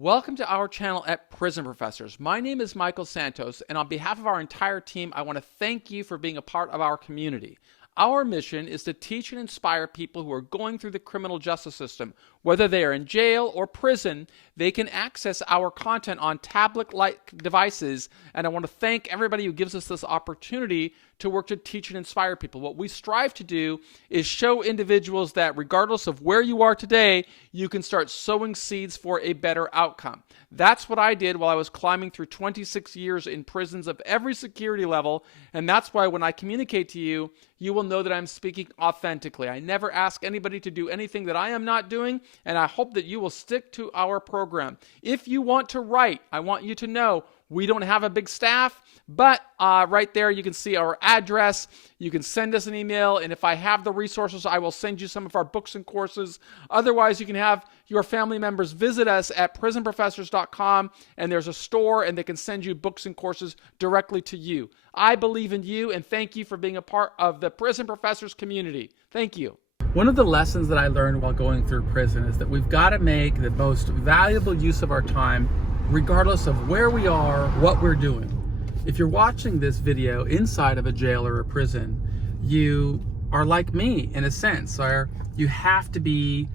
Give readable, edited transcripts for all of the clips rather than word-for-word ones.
Welcome to our channel at Prison Professors. My name is Michael Santos, and on behalf of our entire team, I want to thank you for being a part of our community. Our mission is to teach and inspire people who are going through the criminal justice system. Whether they are in jail or prison, they can access our content on tablet-like devices, and I want to thank everybody who gives us this opportunity to work to teach and inspire people. What we strive to do is show individuals that regardless of where you are today, you can start sowing seeds for a better outcome. That's what I did while I was climbing through 26 years in prisons of every security level, and that's why when I communicate to you, you will know that I'm speaking authentically. I never ask anybody to do anything that I am not doing, and I hope that you will stick to our program. If you want to write, I want you to know we don't have a big staff, but right there you can see our address. You can send us an email, and if I have the resources, I will send you some of our books and courses. Otherwise, you can have your family members visit us at prisonprofessors.com, and there's a store, and they can send you books and courses directly to you. I believe in you, and thank you for being a part of the Prison Professors community. Thank you. One of the lessons that I learned while going through prison is that we've got to make the most valuable use of our time regardless of where we are, what we're doing. If you're watching this video inside of a jail or a prison, you are like me in a sense, or you have to be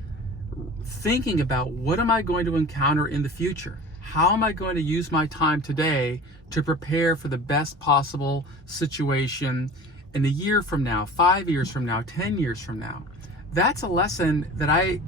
thinking about what am I going to encounter in the future? How am I going to use my time today to prepare for the best possible situation in a year from now, 5 years from now, 10 years from now? That's a lesson that I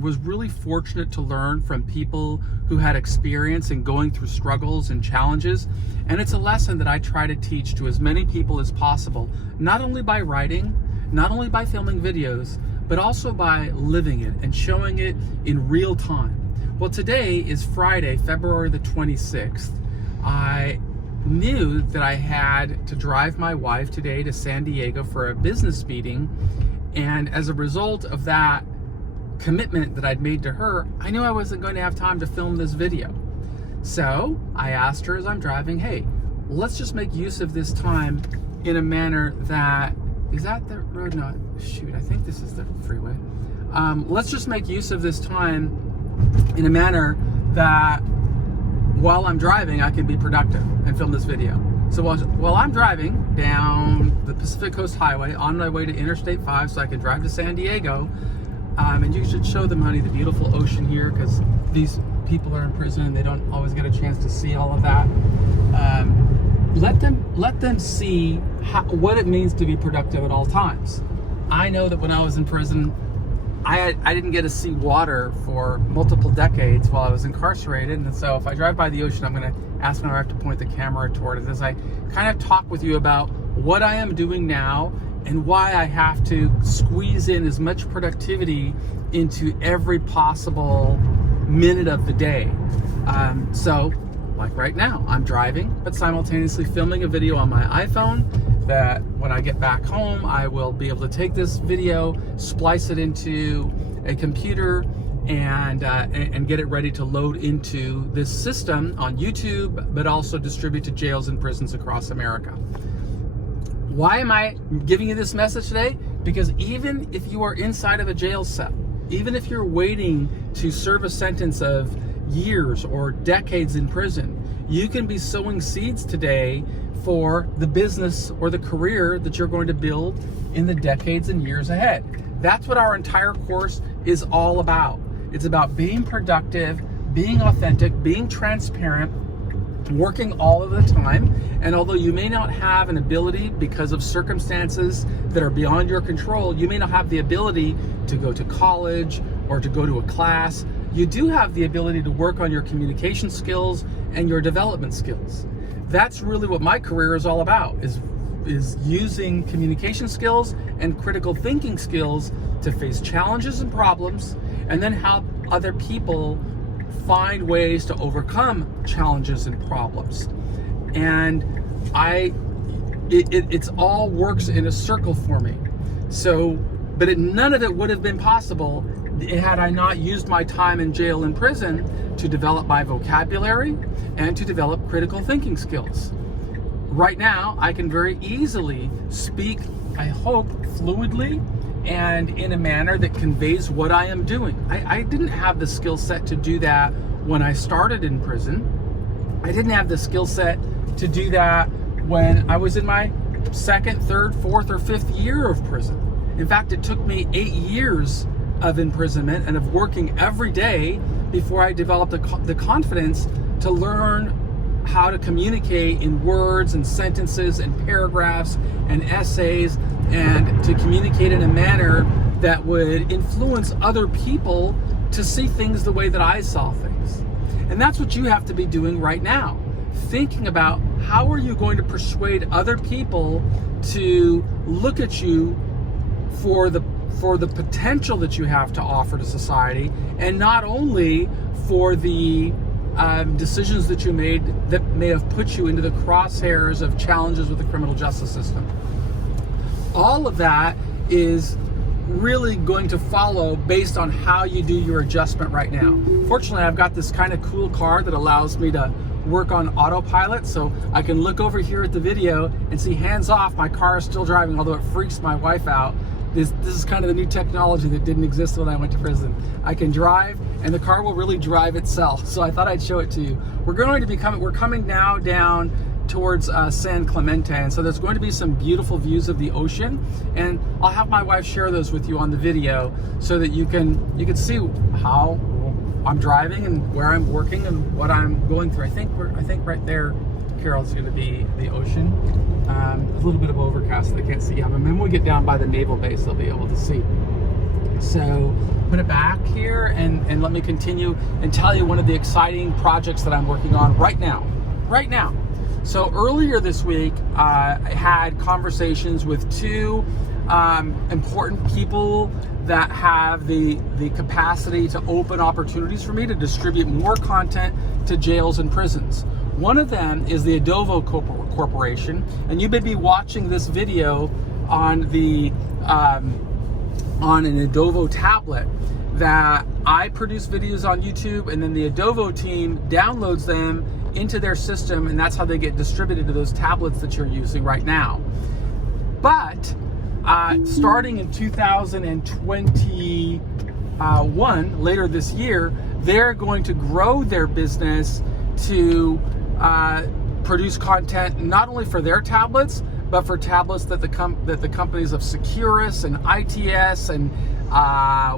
was really fortunate to learn from people who had experience in going through struggles and challenges. And it's a lesson that I try to teach to as many people as possible, not only by writing, not only by filming videos, but also by living it and showing it in real time. Well, today is Friday, February the 26th. I knew that I had to drive my wife today to San Diego for a business meeting. And as a result of that commitment that I'd made to her, I knew I wasn't going to have time to film this video. So I asked her as I'm driving, hey, let's just make use of this time in a manner that, is that the road? No, shoot, I think this is the freeway. Let's just make use of this time in a manner that while I'm driving, I can be productive and film this video. So while I'm driving down the Pacific Coast Highway on my way to Interstate 5 so I can drive to San Diego, and you should show them, honey, the beautiful ocean here, because these people are in prison and they don't always get a chance to see all of that. Let them see what it means to be productive at all times. I know that when I was in prison, I didn't get to see water for multiple decades while I was incarcerated, and so if I drive by the ocean, I'm going to ask my wife to point the camera toward it as I kind of talk with you about what I am doing now and why I have to squeeze in as much productivity into every possible minute of the day. So, like right now, I'm driving, but simultaneously filming a video on my iPhone that when I get back home, I will be able to take this video, splice it into a computer, and get it ready to load into this system on YouTube, but also distribute to jails and prisons across America. Why am I giving you this message today? Because even if you are inside of a jail cell, even if you're waiting to serve a sentence of years or decades in prison, you can be sowing seeds today for the business or the career that you're going to build in the decades and years ahead. That's what our entire course is all about. It's about being productive, being authentic, being transparent, working all of the time. And although you may not have an ability because of circumstances that are beyond your control, you may not have the ability to go to college or to go to a class, you do have the ability to work on your communication skills and your development skills. That's really what my career is all about, is using communication skills and critical thinking skills to face challenges and problems, and then help other people find ways to overcome challenges and problems. And it's all works in a circle for me. So, but none of it would have been possible had I not used my time in jail and prison to develop my vocabulary and to develop critical thinking skills. Right now, I can very easily speak, I hope, fluidly and in a manner that conveys what I am doing. I didn't have the skill set to do that when I started in prison. I didn't have the skill set to do that when I was in my second, third, fourth, or fifth year of prison. In fact, it took me 8 years of imprisonment and of working every day before I developed the confidence to learn how to communicate in words and sentences and paragraphs and essays, and to communicate in a manner that would influence other people to see things the way that I saw things. And that's what you have to be doing right now. Thinking about how are you going to persuade other people to look at you for the potential that you have to offer to society, and not only for the decisions that you made that may have put you into the crosshairs of challenges with the criminal justice system. All of that is really going to follow based on how you do your adjustment right now. Fortunately, I've got this kind of cool car that allows me to work on autopilot, so I can look over here at the video and see hands off, my car is still driving, although it freaks my wife out. This is kind of the new technology that didn't exist when I went to prison. I can drive and the car will really drive itself. So I thought I'd show it to you. We're coming now down towards San Clemente, and so there's going to be some beautiful views of the ocean, and I'll have my wife share those with you on the video so that you can see how I'm driving and where I'm working and what I'm going through. I think right there, Carol, is going to be the ocean. A little bit of overcast, they can't see. Yeah, but when we get down by the naval base, they'll be able to see. So put it back here and let me continue and tell you one of the exciting projects that I'm working on right now. So earlier this week, I had conversations with two important people that have the capacity to open opportunities for me to distribute more content to jails and prisons. One of them is the Adovo Corporation, and you may be watching this video on on an Adovo tablet that I produce videos on YouTube, and then the Adovo team downloads them into their system, and that's how they get distributed to those tablets that you're using right now. But starting in 2021, later this year, they're going to grow their business to produce content not only for their tablets, but for tablets that the companies of Securus and ITS and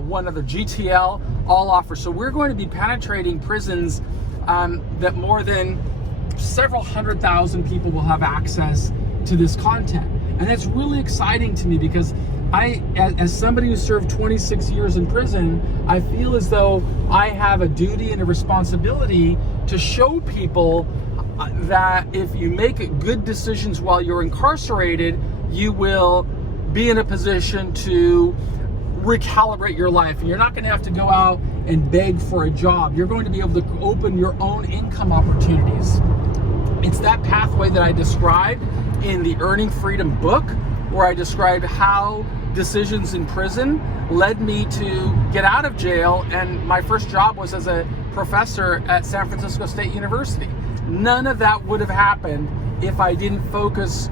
one other, GTL, all offer. So we're going to be penetrating prisons that more than several 100,000 people will have access to this content. And that's really exciting to me because as somebody who served 26 years in prison, I feel as though I have a duty and a responsibility to show people that if you make good decisions while you're incarcerated, you will be in a position to recalibrate your life. And you're not going to have to go out and beg for a job. You're going to be able to open your own income opportunities. It's that pathway that I described in the Earning Freedom book, where I described how decisions in prison led me to get out of jail, and my first job was as a professor at San Francisco State University. None of that would have happened if I didn't focus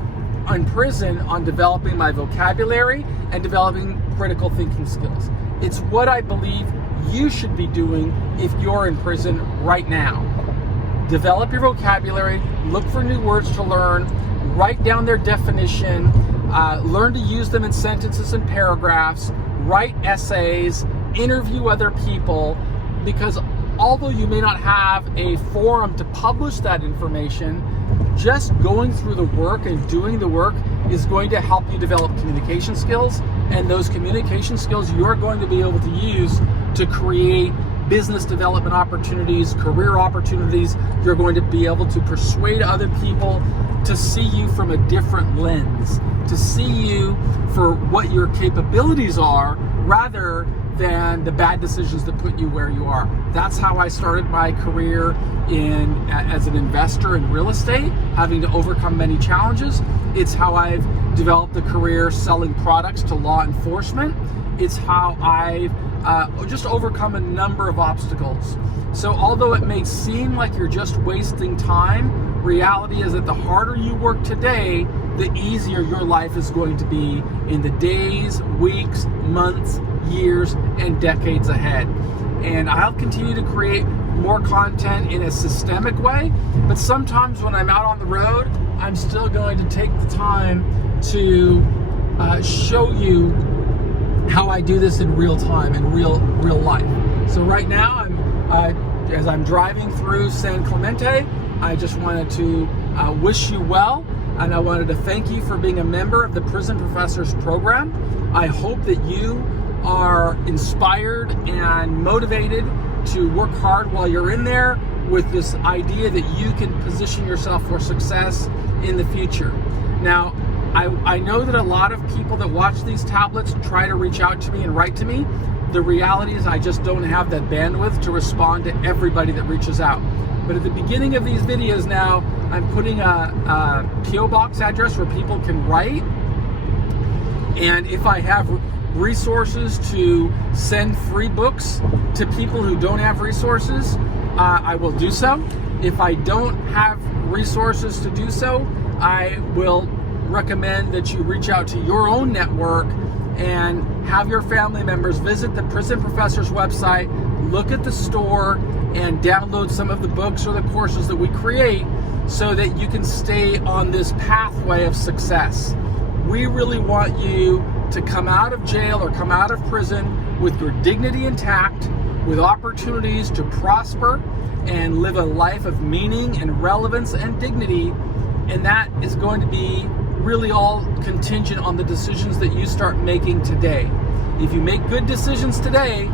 in prison on developing my vocabulary and developing critical thinking skills. It's what I believe you should be doing if you're in prison right now. Develop your vocabulary, look for new words to learn, write down their definition, learn to use them in sentences and paragraphs, write essays, interview other people, because although you may not have a forum to publish that information, just going through the work and doing the work is going to help you develop communication skills, and those communication skills you're going to be able to use to create business development opportunities, career opportunities. You're going to be able to persuade other people to see you from a different lens, to see you for what your capabilities are rather than the bad decisions that put you where you are. That's how I started my career as an investor in real estate, having to overcome many challenges. It's how I've developed a career selling products to law enforcement. It's how I've just overcome a number of obstacles. So although it may seem like you're just wasting time, reality is that the harder you work today, the easier your life is going to be in the days, weeks, months, years, and decades ahead. And I'll continue to create more content in a systemic way, but sometimes when I'm out on the road, I'm still going to take the time to show you how I do this in real time, in real life. So right now, as I'm driving through San Clemente, I just wanted to wish you well, and I wanted to thank you for being a member of the Prison Professors program. I hope that you are inspired and motivated to work hard while you're in there, with this idea that you can position yourself for success in the future. Now, I know that a lot of people that watch these tablets try to reach out to me and write to me. The reality is I just don't have that bandwidth to respond to everybody that reaches out. But at the beginning of these videos now, I'm putting a P.O. box address where people can write. And if I have resources to send free books to people who don't have resources, I will do so. If I don't have resources to do so, I will recommend that you reach out to your own network and have your family members visit the Prison Professors website, look at the store, and download some of the books or the courses that we create so that you can stay on this pathway of success. We really want you to come out of jail or come out of prison with your dignity intact, with opportunities to prosper and live a life of meaning and relevance and dignity. And that is going to be really all contingent on the decisions that you start making today. If you make good decisions today,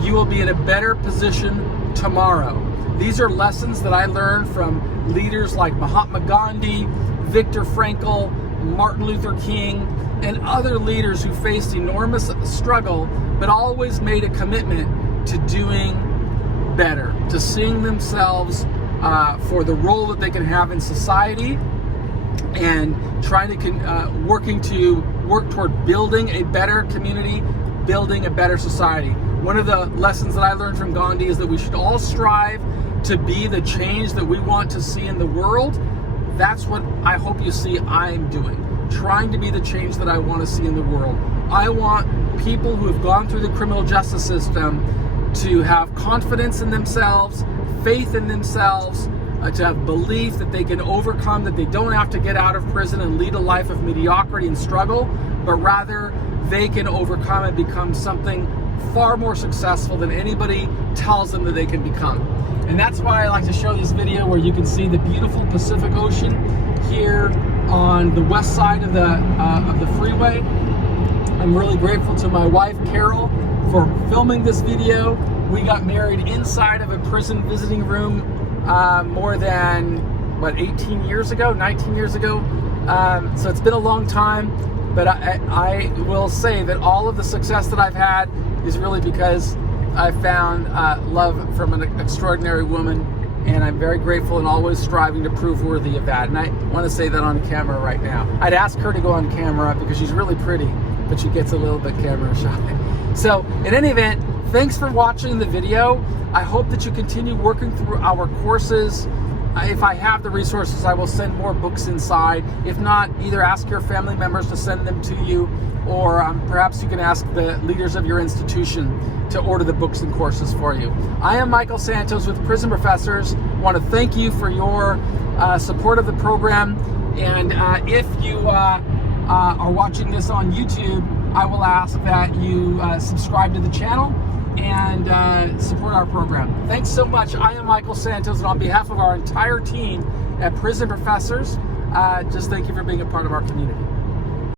you will be in a better position tomorrow. These are lessons that I learned from leaders like Mahatma Gandhi, Viktor Frankl, Martin Luther King, and other leaders who faced enormous struggle, but always made a commitment to doing better, to seeing themselves for the role that they can have in society, and trying to work toward building a better community, building a better society. One of the lessons that I learned from Gandhi is that we should all strive to be the change that we want to see in the world. That's what I hope you see I'm doing, trying to be the change that I want to see in the world. I want people who have gone through the criminal justice system to have confidence in themselves, faith in themselves, to have belief that they can overcome, that they don't have to get out of prison and lead a life of mediocrity and struggle, but rather they can overcome and become something far more successful than anybody tells them that they can become. And that's why I like to show this video where you can see the beautiful Pacific Ocean here on the west side of the freeway. I'm really grateful to my wife, Carol, for filming this video. We got married inside of a prison visiting room more than, 18 years ago, 19 years ago. So it's been a long time, but I will say that all of the success that I've had is really because I found love from an extraordinary woman, and I'm very grateful and always striving to prove worthy of that. And I want to say that on camera right now. I'd ask her to go on camera because she's really pretty, but she gets a little bit camera shy. So in any event, thanks for watching the video. I hope that you continue working through our courses. If I have the resources, I will send more books inside. If not, either ask your family members to send them to you, or perhaps you can ask the leaders of your institution to order the books and courses for you. I am Michael Santos with Prison Professors. I want to thank you for your support of the program. And if you are watching this on YouTube, I will ask that you subscribe to the channel and support our program. Thanks so much. I am Michael Santos, and on behalf of our entire team at Prison Professors, just thank you for being a part of our community.